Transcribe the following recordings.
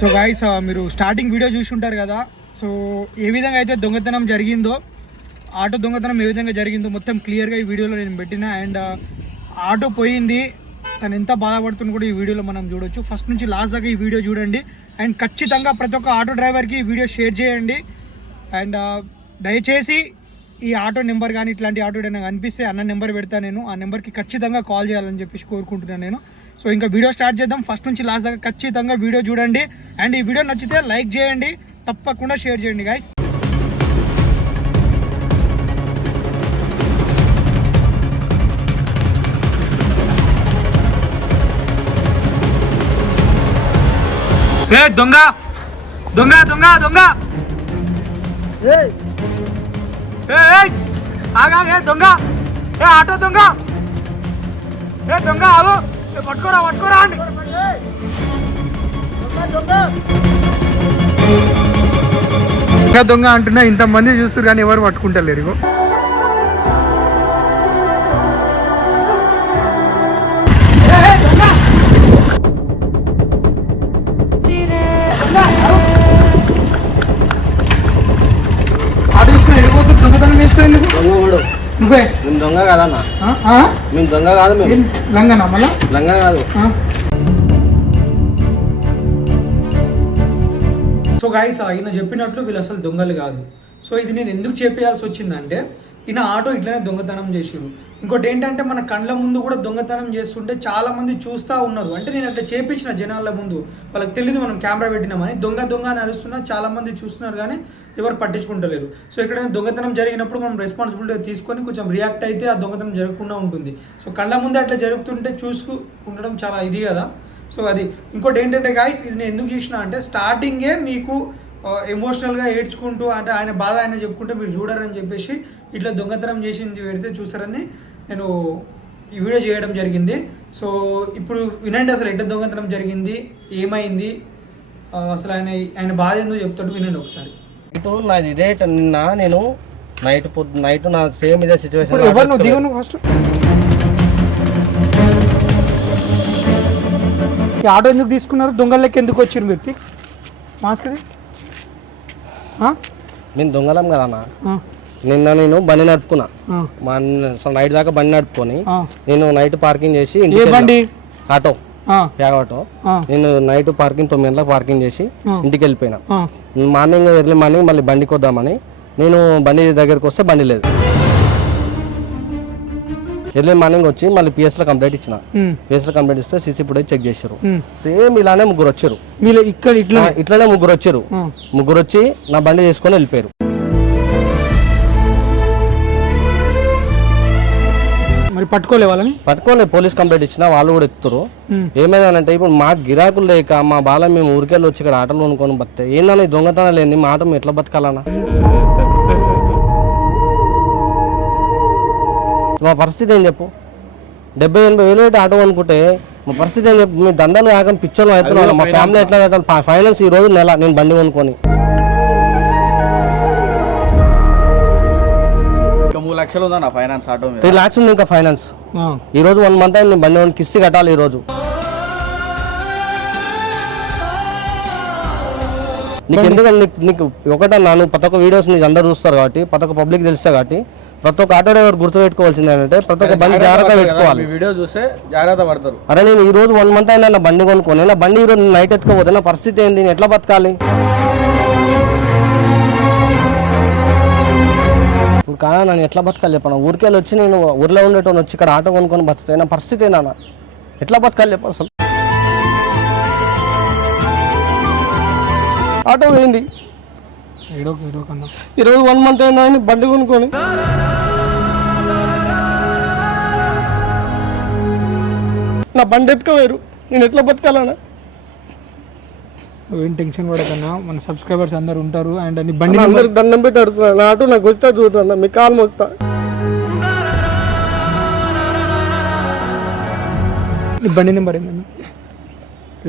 So guys uh, మీరు starting video చూసి ఉంటారు కదా. సో ఏ విధంగా అయితే దొంగతనం జరిగిందో ఆటో దొంగతనం ఏ విధంగా జరిగిందో మొత్తం క్లియర్గా ఈ వీడియోలో నేను పెట్టిన. అండ్ uh, ఆటో పోయింది. తను ఎంత బాధపడుతుంది కూడా ఈ వీడియోలో మనం చూడొచ్చు. ఫస్ట్ నుంచి లాస్ట్ దాకా ఈ వీడియో చూడండి. అండ్ ఖచ్చితంగా ప్రతి ఒక్క ఆటో డ్రైవర్కి ఈ వీడియో షేర్ చేయండి. అండ్ uh, దయచేసి ఈ ఆటో నెంబర్ కానీ ఇట్లాంటి ఆటో ఏదైనా కనిపిస్తే అన్న నెంబర్ పెడతా నేను. ఆ నెంబర్కి ఖచ్చితంగా కాల్ చేయాలని చెప్పేసి కోరుకుంటున్నాను నేను. సో ఇంకా వీడియో స్టార్ట్ చేద్దాం. ఫస్ట్ నుంచి లాస్ట్ దాకా ఖచ్చితంగా వీడియో చూడండి. అండ్ ఈ వీడియో నచ్చితే లైక్ చేయండి. తప్పకుండా షేర్ చేయండి గాయస్ ఏ దొంగ! దొంగ దొంగ దొంగ! ఆగా దొంగ! ఏ ఆటో దొంగ! ఏ దొంగ ఏ పట్టుకోరా పట్టుకోరా అండి. దొంగ అంటున్నా ఇంతమంది చూస్తారు కానీ ఎవరు పట్టుకుంటలేరు ఇగో. నువ్వే? మేము దొంగ కాదన్న? మేము దొంగ కాదు మేము. లంగనా మళ్ళా? లంగ కాదు. సో గాయస్ ఈయన చెప్పినట్లు వీళ్ళు అసలు దొంగలు కాదు. సో ఇది నేను ఎందుకు చెప్పేయాల్సి వచ్చిందంటే ఈయన ఆటో ఇట్లనే దొంగతనం చేసిరు ఇంకోటి ఏంటంటే మన కండ్ల ముందు కూడా దొంగతనం చేస్తుంటే చాలా మంది చూస్తూ ఉన్నారు. అంటే నేను అట్లా చేపించిన జనాల ముందు. వాళ్ళకి తెలియదు మనం కెమెరా పెట్టినామని దొంగ దొంగ అని అరుస్తున్నా చాలా మంది చూస్తున్నారు కానీ ఎవరు పట్టించుకుంటలేరు. సో ఎక్కడైనా దొంగతనం జరిగినప్పుడు మనం రెస్పాన్సిబిలిటీ తీసుకొని కొంచెం రియాక్ట్ అయితే ఆ దొంగతనం జరగకుండా ఉంటుంది. సో కళ్ళ ముందు అట్లా జరుగుతుంటే చూసుకు ఉండడం చాలా ఇది కదా. సో అది. ఇంకోటి ఏంటంటే గాయస్ ఇది నేను ఎందుకు చేసిన అంటే స్టార్టింగే మీకు ఎమోషనల్గా ఏడ్చుకుంటూ అంటే ఆయన బాధ ఆయన చెప్పుకుంటే మీరు చూడరని చెప్పేసి ఇట్లా దొంగతనం చేసింది పెడితే చూసారని నేను ఈ వీడియో చేయడం జరిగింది. సో ఇప్పుడు వినండి అసలు ఎట్లా దొంగతనం జరిగింది ఏమైంది? అసలు ఆయన ఆయన బాధ ఏందో చెప్తాడు వినండి ఒకసారి. ఇటు నాది ఇదే నిన్న నేను నైట్ పొద్దు నైట్ నా సేమ్ ఇదే సిచ్యువేషన్ ఎవరు నువ్వు? దిగు నువ్వు ఫస్ట్ ఈ ఆటో ఎందుకు తీసుకున్నారు? దొంగల లెక్క ఎందుకు వచ్చారు వ్యక్తి మాస్క్ నేను దొంగలం కదన్న ఆ, నిన్న నేను బండి నడుపుకున్నా. మా అన్న- నైట్ దాకా బండి నడుపుకొని. నేను నైట్ పార్కింగ్ చేసి బండి. ఆటో. ఆ, యాగ ఆటో. నేను నైట్ పార్కింగ్ తొమ్మిది గంటలకు పార్కింగ్ చేసి. ఇంటికి వెళ్ళిపోయినా. మార్నింగ్ ఎర్లీ మార్నింగ్ మళ్ళీ బండికి వద్దామని నేను బండి దగ్గరికి వస్తే బండి లేదు. ఎర్లీ మార్నింగ్ వచ్చి మళ్ళీ పిఎస్లో కంప్లైంట్ ఇచ్చిన. ఉమ్, పిఎస్లో కంప్లైంట్ ఇస్తే సీసీ ఫుటేజ్ చెక్ చేశారు. సేమ్ ఇలానే ముగ్గురు వచ్చారు. వీళ్ళు ఇక్కడ ఇట్లా ఇట్లానే ముగ్గురు వచ్చారు. ముగ్గురు వచ్చి నా బండి తీసుకొని వెళ్ళిపోయారు. మరి పట్టుకోలే వాళ్ళని? పోలీస్ కంప్లైంట్ ఇచ్చిన వాళ్ళు కూడా ఎత్తురు. ఉమ్, ఏమైందంటే ఇప్పుడు మా గిరాకులు లేక మా బాల మేము ఊరికెళ్ళి వచ్చి ఇక్కడ ఆటలు కొనుక్కొని బతే ఏందన్న ఈ దొంగతనం లేని మా ఆట ఎట్లా బతకాలన్నా? మా పరిస్థితి ఏం చెప్పు? డెబ్బై ఎనభై వేలు పెట్టి ఆటో అనుకుంటే మా పరిస్థితి ఏం చెప్పు? మీ దండలు కాక పిచ్చోళ్ళు అవుతున్నారు. మా ఫ్యామిలీ ఎట్లా కట్టాలి? ఫై- ఫైనాన్స్ ఈ రోజు నెల నేను బండి కొనుక్కొని. ఇంకా మూడు లక్షలు ఉందా నా ఫైనాన్స్ ఆటో మీద? త్రీ లాక్స్ ఉంది ఇంకా ఫైనాన్స్ ఈ రోజు వన్ మంత్ అయింది బండి కొనుక్కి కిస్తి కట్టాలి ఈ రోజు. నీకు ఎందుకంటే నీకు నీకు ఒకటన్నా నువ్వు ప్రతి ఒక్క వీడియోస్ నీకు అందరు చూస్తారు కాబట్టి ప్రతి ఒక్క పబ్లిక్ తెలుస్తా కాబట్టి ప్రతి ఒక్క ఆటో డ్రైవర్ గుర్తు పెట్టుకోవాల్సింది ఏంటంటే ప్రతి ఒక్క బండి జాగ్రత్తగా పెట్టుకోవాలి. వీడియో చూస్తే జాగ్రత్త పడతారు. అరే నేను ఈ రోజు వన్ మంత్ అయినా నా బండి కొనుక్కొని నా బండి ఈ రోజు నైట్ ఎత్తుకోపోతే నా పరిస్థితి ఏంది? నేను ఎట్లా బతకాలి? ఇప్పుడు కాదా నేను ఎట్లా బతకాలి చెప్పను? ఊరికే వచ్చి నేను ఊర్లో ఉండేటోని వచ్చి ఇక్కడ ఆటో కొనుక్కొని బతుకుతాయి నా పరిస్థితి ఏందన్న ఎట్లా బతకాలి చెప్పు అసలు? ఆటో పోయింది ఈరోజు వన్ మంత్ అయినా అని బండి కొనుక్కొని. నా బండి ఎత్తుకోవేరు. నేను ఎట్లా బతకాలన్నా నువ్వేం టెన్షన్ పడకన్నా. మన సబ్స్క్రైబర్స్ అందరు ఉంటారు. అండ్ నీ బండి అందరు దండం పెట్టి అడుగుతున్నా నా ఆటో నాకు వస్తే చూస్తున్నా మీ కాలు మోస్తా నీ బండి నెంబర్ ఏంటన్నా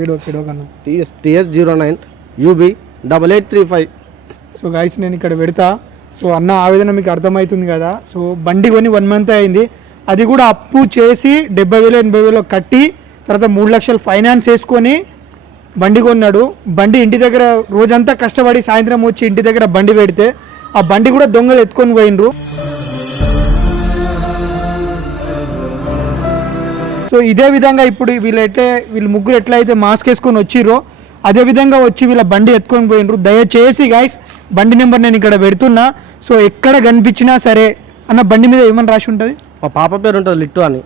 ఏడో ఏడో కన్నా. TS TS zero nine UB double eight three five so guys నేను ఇక్కడ పెడతా. సో అన్న ఆవేదన మీకు అర్థమవుతుంది కదా? సో బండి కొని వన్ మంత్ అయింది. అది కూడా అప్పు చేసి డెబ్బై వేలు ఎనభై వేలు కట్టి తర్వాత మూడు లక్షలు ఫైనాన్స్ వేసుకొని బండి కొన్నాడు. బండి ఇంటి దగ్గర రోజంతా కష్టపడి సాయంత్రం వచ్చి ఇంటి దగ్గర బండి పెడితే ఆ బండి కూడా దొంగలు ఎత్తుకొని పోయినరు సో ఇదే విధంగా ఇప్పుడు వీళ్ళు వీళ్ళు ముగ్గురు ఎట్లయితే మాస్క్ వేసుకొని వచ్చిర్రో అదే విధంగా వచ్చి వీళ్ళ బండి ఎత్తుకొని పోయినరు దయచేసి గాయస్ బండి నెంబర్ నేను ఇక్కడ పెడుతున్నా. సో ఎక్కడ కనిపించినా సరే అన్న బండి మీద ఏమని రాసి ఉంటుంది? మా పాప పేరు ఉంటుంది లిట్టు అని.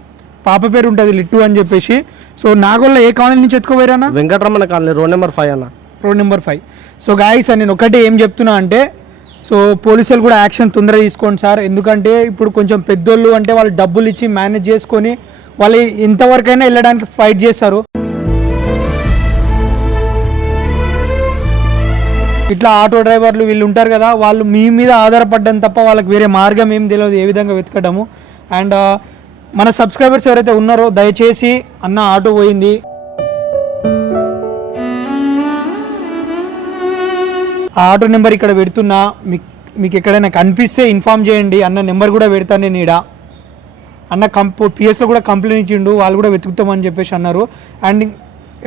పాప పేరు ఉంటుంది లిట్టు అని చెప్పేసి. సో నాగోళ్ళ ఏ కాలనీ నుంచి ఎత్తుకోపోయారన్నా Venkataramana colony road number five అన్న. Road number five so guys నేను ఒకటి ఏం చెప్తున్నా అంటే సో పోలీసులు కూడా యాక్షన్ తొందరగా తీసుకోండి సార్. ఎందుకంటే ఇప్పుడు కొంచెం పెద్దోళ్ళు అంటే వాళ్ళు డబ్బులు ఇచ్చి మేనేజ్ చేసుకొని వాళ్ళు ఎంతవరకైనా వెళ్ళడానికి ఫైట్ చేస్తారు. ఇట్లా ఆటో డ్రైవర్లు వీళ్ళు ఉంటారు కదా వాళ్ళు మీ మీద ఆధారపడ్డం తప్ప వాళ్ళకి వేరే మార్గం ఏం తెలియదు ఏ విధంగా వెతకడము. అండ్ uh, మన సబ్స్క్రైబర్స్ ఎవరైతే ఉన్నారో దయచేసి అన్న ఆటో పోయింది. ఆ ఆటో నెంబర్ ఇక్కడ పెడుతున్నా. మీకు ఎక్కడైనా కనిపిస్తే ఇన్ఫామ్ చేయండి. అన్న నెంబర్ కూడా పెడతాను నేను ఈడ. అన్న కంపో పిఎస్లో కూడా కంప్లైంట్ ఇచ్చిండు. వాళ్ళు కూడా వెతుకుతామని చెప్పేసి అన్నారు. అండ్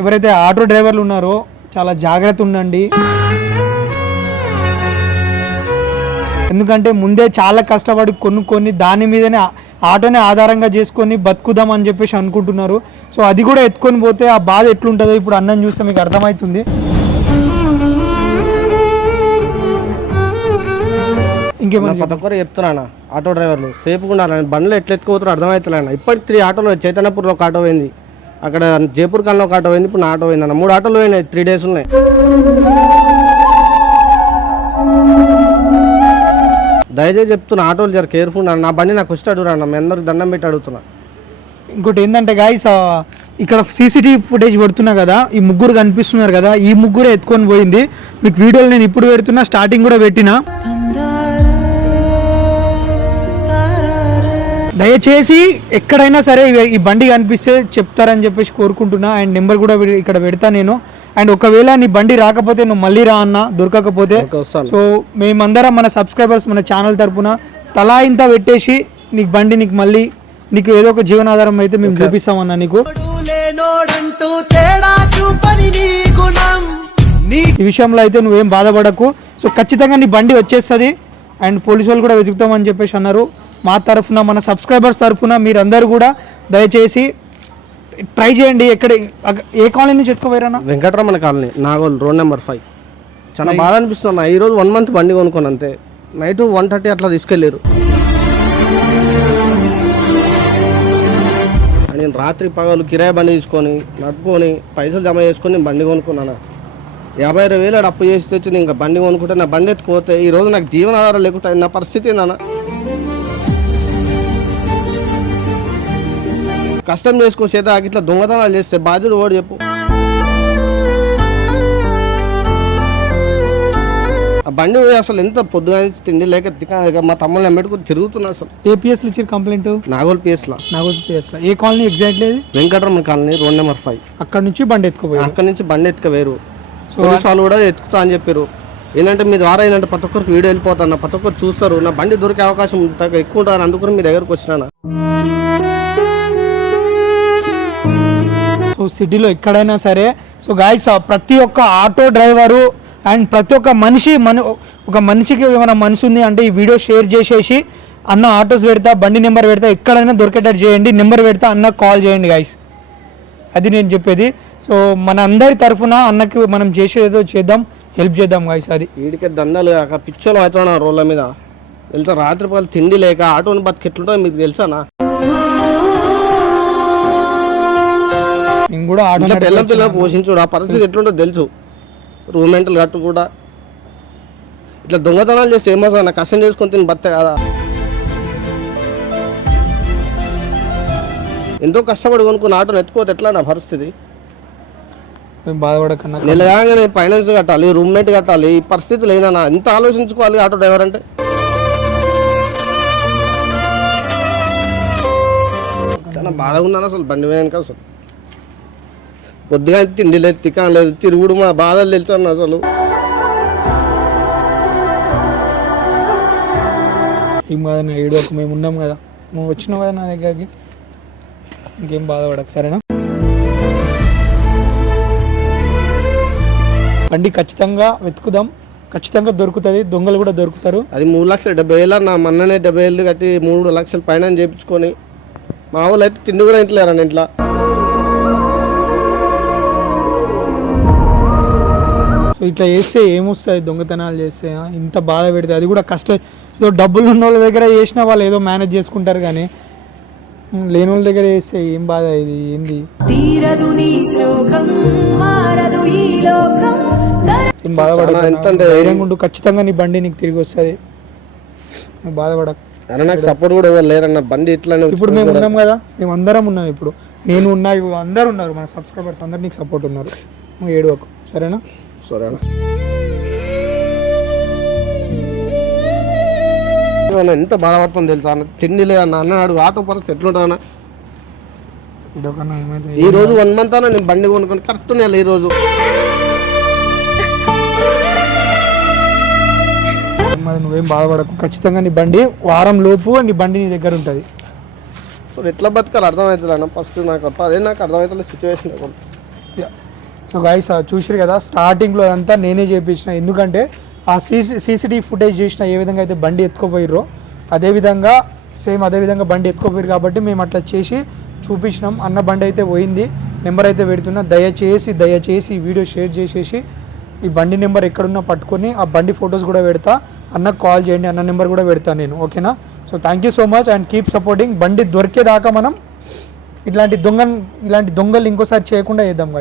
ఎవరైతే ఆటో డ్రైవర్లు ఉన్నారో చాలా జాగ్రత్త ఉండండి. ఎందుకంటే ముందే చాలా కష్టపడి కొనుక్కొని దాని మీదనే ఆటోనే ఆధారంగా చేసుకొని బతుకుదాం అని చెప్పేసి అనుకుంటున్నారు. సో అది కూడా ఎత్తుకొని పోతే ఆ బాధ ఎట్లుంటుందో ఇప్పుడు అన్నం చూస్తే మీకు అర్థమవుతుంది. ఇంకేమైనా చెప్తున్నా ఆటో డ్రైవర్లు సేఫ్గా ఉండాలని బండ్లు ఎట్లా ఎత్తుకోతారో అర్థమవుతలేనా ఇప్పటికి త్రీ ఆటోలు చైతన్యపూర్లో ఒక ఆటో పోయింది. అక్కడ జైపూర్ కాలంలో ఒక ఆటో పోయింది. ఇప్పుడు నా ఆటో పోయింది అన్న. మూడు ఆటోలు పోయినాయి. త్రీ డేస్ ఉన్నాయి. దయచేసి చెప్తున్నా ఆటోలు జర కేర్ఫుల్ నా బండి నాకు వచ్చి అడుగురా మీ అందరికి దండం పెట్టి అడుగుతున్నా. ఇంకోటి ఏంటంటే గాయస్ ఇక్కడ సీసీటీవీ ఫుటేజ్ పెడుతున్నా కదా ఈ ముగ్గురు కనిపిస్తున్నారు కదా ఈ ముగ్గురే ఎత్తుకొని పోయింది. మీకు వీడియోలు నేను ఇప్పుడు పెడుతున్నా స్టార్టింగ్ కూడా పెట్టినా. దయచేసి ఎక్కడైనా సరే ఈ బండి కనిపిస్తే చెప్తారని చెప్పేసి కోరుకుంటున్నా. అండ్ నెంబర్ కూడా ఇక్కడ పెడతా నేను. అండ్ ఒకవేళ నీ బండి రాకపోతే నువ్వు మళ్ళీ రా అన్న దొరకకపోతే. సో మేమందరం మన సబ్స్క్రైబర్స్ మన ఛానల్ తరపున తలా ఇంత పెట్టేసి నీకు బండి నీకు మళ్ళీ నీకు ఏదో ఒక జీవనాధారం అయితే మేము చూపిస్తామన్నా నీకు. ఈ విషయంలో అయితే నువ్వేం బాధపడకు. సో ఖచ్చితంగా నీ బండి వచ్చేస్తుంది. అండ్ పోలీసు వాళ్ళు కూడా వెతుకుతామని చెప్పేసి అన్నారు. మా తరఫున మన సబ్స్క్రైబర్స్ తరఫున మీరందరూ కూడా దయచేసి ట్రై చేయండి ఎక్కడ ఏ కాలనీ నుంచి ఎత్తుకోపోయారన్నా Venkataramana colony Nagole road number five. చాలా బాధ అనిపిస్తుంది అన్న. ఈరోజు వన్ మంత్ బండి కొనుక్కోను అంతే. నైట్ వన్ థర్టీ అట్లా తీసుకెళ్ళారు. నేను రాత్రి పగలు కిరాయి బండి తీసుకొని నడుపుకొని పైసలు జమ చేసుకొని బండి కొనుక్కున్నాను యాభై అరవై వేలు అప్పు చేసి తెచ్చి ఇంకా బండి కొనుక్కుంటే నా బండి ఎత్తుకుపోతే ఈ రోజు నాకు జీవనాధారం లేకుండా నా పరిస్థితి నాన్న కష్టం చేసుకో చేత ఇట్లా దొంగతనాలు చేస్తే బాధ్యుడు ఓడి చెప్పు. ఆ బండి పోయి అసలు ఎంత పొద్దుగా నుంచి తిండి లేక లేక మా తమ్ముళ్ళు ఎమ్మటికి తిరుగుతున్నా అసలు. ఏ పిఎస్లు ఇచ్చారు కంప్లైంట్ నాగోల్ పిఎస్లా నాగోల్ పిఎస్లో ఏ కాలనీ ఎగ్జాక్ట్లీ అది? Venkataramana colony road number five. అక్కడ నుంచి బండి ఎత్తుకోపోయారు. అక్కడి నుంచి బండి ఎత్తుక వేరు పోలీసు వాళ్ళు కూడా ఎత్తుకుతా అని చెప్పారు. ఏంటంటే మీ ద్వారా ఏంటంటే ప్రతి ఒక్కరికి వీడియో వెళ్ళిపోతాను ప్రతి ఒక్కరు చూస్తారు. నా బండి దొరికే అవకాశం ఎక్కువ ఉంటుంది అందుకని మీ దగ్గరకు వచ్చినా సో సిటీలో ఎక్కడైనా సరే. సో గాయస్ ప్రతి ఒక్క ఆటో డ్రైవరు అండ్ ప్రతి ఒక్క మనిషి మన ఒక మనిషికి ఏమైనా మనసు ఉంది అంటే ఈ వీడియో షేర్ చేసేసి అన్న ఆటోస్ పెడతా బండి నెంబర్ పెడతా ఎక్కడైనా దొరికేటట్టు చేయండి నెంబర్ పెడతా అన్న కాల్ చేయండి గాయస్ అది నేను చెప్పేది. సో మన అందరి తరఫున అన్నకి మనం చేసేదో చేద్దాం హెల్ప్ చేద్దాం గాయస్ అది. వీడికి దందాలు కాక పిచ్చోళ్ళు అవుతున్నా రోడ్ల మీద? తెలుసా? రాత్రిపాలు తిండి లేక ఆటోని బతికి ఎట్లుంటుందో మీకు తెలుసానా? నేను కూడా పిల్లల పిల్లలు పోషించుడు. ఆ పరిస్థితి ఎట్లుంటుందో తెలుసు. రూమ్ రెంట్లు కట్టు కూడా. ఇట్లా దొంగతనాలు చేస్తే ఏమో నా కష్టం చేసుకొని తిని బతే కదా. ఎంతో కష్టపడి కొనుక్కున్న ఆటోని ఎత్తుకోతే ఎట్లా నా పరిస్థితి? బాధపడకన్నా నెల కాగానే ఫైనాన్స్ కట్టాలి రూమ్ రెంట్ కట్టాలి. ఈ పరిస్థితి లేదన్నా ఎంత ఆలోచించుకోవాలి ఆటో డ్రైవర్ అంటే? చాలా బాధగా ఉందని అసలు బండి వేయడానికి అసలు. పొద్దుగా తిండి లేదు తికాన్ లేదు తిరుగుడు మా బాధలు తెలుసు అన్న అసలు. ఏం కాదన్న ఏడు ఒక మేము ఉన్నాం కదా. నువ్వు వచ్చినావు కదా నా దగ్గరికి? ఇంకేం బాధపడకు సరేనా? బండి ఖచ్చితంగా వెతుకుదాం. ఖచ్చితంగా దొరుకుతుంది దొంగలు కూడా దొరుకుతారు. అది మూడు లక్షల డెబ్బై వేల నా మొన్ననే డెబ్బై వేలు కట్టి మూడు లక్షల పైన చేయించుకొని మా వాళ్ళు అయితే తిండి కూడా ఇంట్లేరండి ఇంట్లో. సో ఇట్లా చేస్తే ఏమొస్తాయి దొంగతనాలు చేస్తే? ఇంత బాధ పెడితే అది కూడా కష్టం ఏదో డబ్బులు ఉన్న వాళ్ళ దగ్గర చేసిన వాళ్ళు ఏదో మేనేజ్ చేసుకుంటారు కానీ లేని వాళ్ళ దగ్గర చేస్తే ఏం బాధ ఇది ఏంది? తీరదు నీ శోకం మారదు ఈ లోకం. తర- ఏం ఉండు. ఖచ్చితంగా నీ బండి నీకు తిరిగి వస్తుంది. నువ్వు బాధపడకు. అన్న నాకు సపోర్ట్ కూడా ఎవరు లేరన్న బండి ఇట్లానే ఇప్పుడు మేము ఉన్నాం కదా మేము అందరం ఉన్నాం ఇప్పుడు. నేను ఉన్నా అందరు ఉన్నారు మన సబ్స్క్రైబర్స్ అందరు నీకు సపోర్ట్ ఉన్నారు. నువ్వు ఏడవకు సరేనా? సరే అన్న ఎంత బాధపడుతుంది తెలుసా అన్న? తిండి లేదన్న అన్న అడుగు ఆటో పరిస్థితి ఎట్లుంటా అన్న. ఇదొకన్నా ఏమైతే ఈ రోజు వన్ మంత్ అన్న నేను బండి కొనుక్కొని కరెక్ట్ నెల ఈ రోజు. నువ్వేం బాధపడకు. ఖచ్చితంగా నీ బండి వారం లోపు నీ బండి నీ దగ్గర ఉంటుంది. సో ఎట్లా బతకాలి? అర్థమవుతుంది అన్న ఫస్ట్ నాకు. అర్థం అదే నాకు అర్థమవుతుంది సిచ్యువేషన్ సో గాయస్ చూసారు కదా స్టార్టింగ్లో అదంతా నేనే చేయించిన ఎందుకంటే ఆ సీసీ సీసీటీవీ ఫుటేజ్ చేసిన ఏ విధంగా అయితే బండి ఎత్తుకోపోయిర్రో అదేవిధంగా సేమ్ అదేవిధంగా బండి ఎత్తుకుపోయారు కాబట్టి మేము అట్లా చేసి చూపించినాం. అన్న బండి అయితే పోయింది. నెంబర్ అయితే పెడుతున్నా. దయచేసి దయచేసి ఈ వీడియో షేర్ చేసేసి ఈ బండి నెంబర్ ఎక్కడున్నా పట్టుకొని ఆ బండి ఫొటోస్ కూడా పెడతా. అన్నకు కాల్ చేయండి అన్న నెంబర్ కూడా పెడతా నేను. ఓకేనా so thank you so much and keep supporting బండి దొరికేదాకా మనం ఇట్లాంటి దొంగ ఇలాంటి దొంగలు ఇంకోసారి చేయకుండా చేద్దాం.